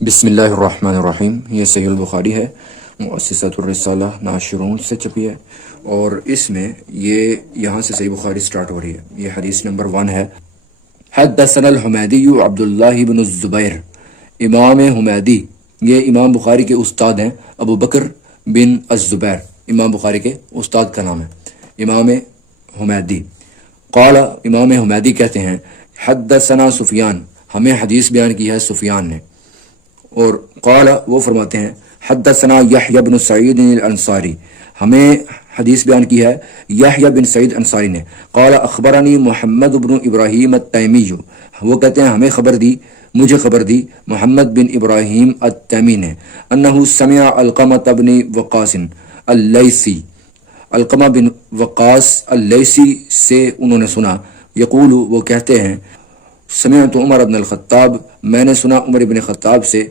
بسم اللہ الرحمن الرحیم۔ یہ صحیح البخاری ہے، مؤسسۃ الرسالہ ناشرون سے چھپی ہے، اور اس میں یہاں سے صحیح بخاری سٹارٹ ہو رہی ہے۔ یہ حدیث نمبر 1 ہے۔ حدثنا الحمیدی عبداللہ بن الزبیر۔ امام حمیدی یہ امام بخاری کے استاد ہیں، ابو بکر بن الزبیر امام بخاری کے استاد کا نام ہے، امام حمیدی۔ قال امام حمیدی کہتے ہیں حدثنا سفیان، ہمیں حدیث بیان کی ہے سفیان نے، اور قال وہ فرماتے ہیں حدثنا یحییٰ بن سعید الانصاری، ہمیں حدیث بیان کی ہے یحییٰ بن سعید انصاری نے۔ قال اخبرنی محمد بن ابراہیم التیمی، وہ کہتے ہیں مجھے خبر دی محمد بن ابراہیم التیمی نے، انہ سمع علقمۃ بن وقاص اللیثی، علقمہ بن وقاص اللیثی سے انہوں نے سنا، یقول وہ کہتے ہیں سمعت عمر بن الخطاب، میں نے سنا عمر بن خطاب سے،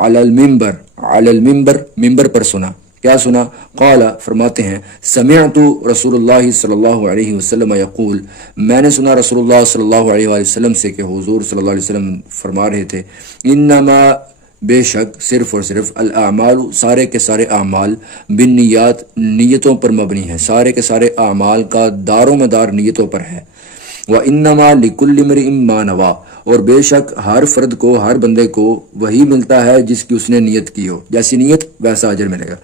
علی المنبر ممبر پر سنا، کیا سنا؟ قال فرماتے ہیں سمعت رسول اللہ صلی اللہ علیہ وسلم یقول، میں نے سنا رسول اللہ صلی اللہ علیہ وآلہ وسلم سے کہ حضور صلی اللہ علیہ وسلم فرما رہے تھے انما بے شک صرف اور صرف الاعمال سارے کے سارے اعمال بالنیات نیتوں پر مبنی ہیں، سارے کے سارے اعمال کا دار و مدار نیتوں پر ہے۔ وَإِنَّمَا لِكُلِّ امْرِئٍ مَّا نَوَىٰ، اور بے شک ہر فرد کو، ہر بندے کو وہی ملتا ہے جس کی اس نے نیت کی ہو، جیسی نیت ویسا اجر ملے گا۔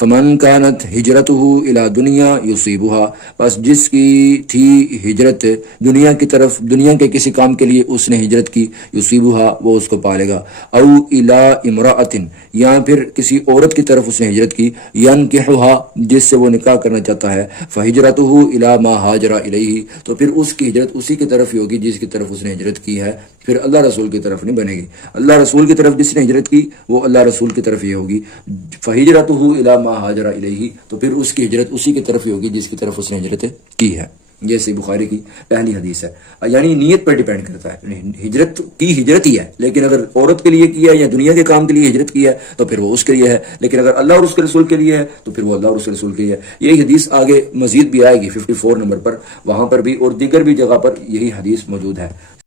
فَمَنْ كَانَتْ هِجْرَتُهُ إِلَىٰ دُنْيَا يُصِيبُهَا، بس جس کی تھی ہجرت دنیا کی طرف، دنیا کے کسی کام کے لیے اس نے ہجرت کی، يُصِيبُهَا وہ اس کو پالے گا، أَوْ إِلَىٰ امْرَأَةٍ یا پھر کسی عورت کی طرف اس نے ہجرت کی، يَنْكِحُهَا جس سے وہ نکاح کرنا چاہتا ہے، فَهِجْرَتُهُ إِلَىٰ مَا هَاجَرَ إِلَيْهِ تو پھر اس کی ہجرت اسی کی طرف ہی ہوگی جس کی طرف اس نے ہجرت کی ہے، پھر اللہ رسول کی طرف نہیں بنے گی۔ اللہ رسول کی طرف جس نے ہجرت کی وہ اللہ رسول کی طرف ہی ہوگی، فَهِجْرَتُهُ إِلَىٰ مَا ہَاجَرَ إِلَيْهِ تو پھر اس کی ہجرت اسی کی طرف ہی ہوگی جس کی طرف اس نے ہجرت کی ہے۔ یہ صحیح بخاری کی پہلی حدیث ہے، یعنی نیت پر ڈیپینڈ کرتا ہے، ہجرت کی ہجرت ہی ہے، لیکن اگر عورت کے لیے کیا ہے یا دنیا کے کام کے لیے ہجرت کی ہے تو پھر وہ اس کے لیے ہے، لیکن اگر اللہ اور اس کے رسول کے لیے ہے تو پھر وہ اللہ اور اس کے رسول کے لیے ہے۔ یہی حدیث آگے مزید بھی آئے گی 54 نمبر پر، وہاں پر بھی اور دیگر بھی جگہ پر یہی حدیث موجود ہے۔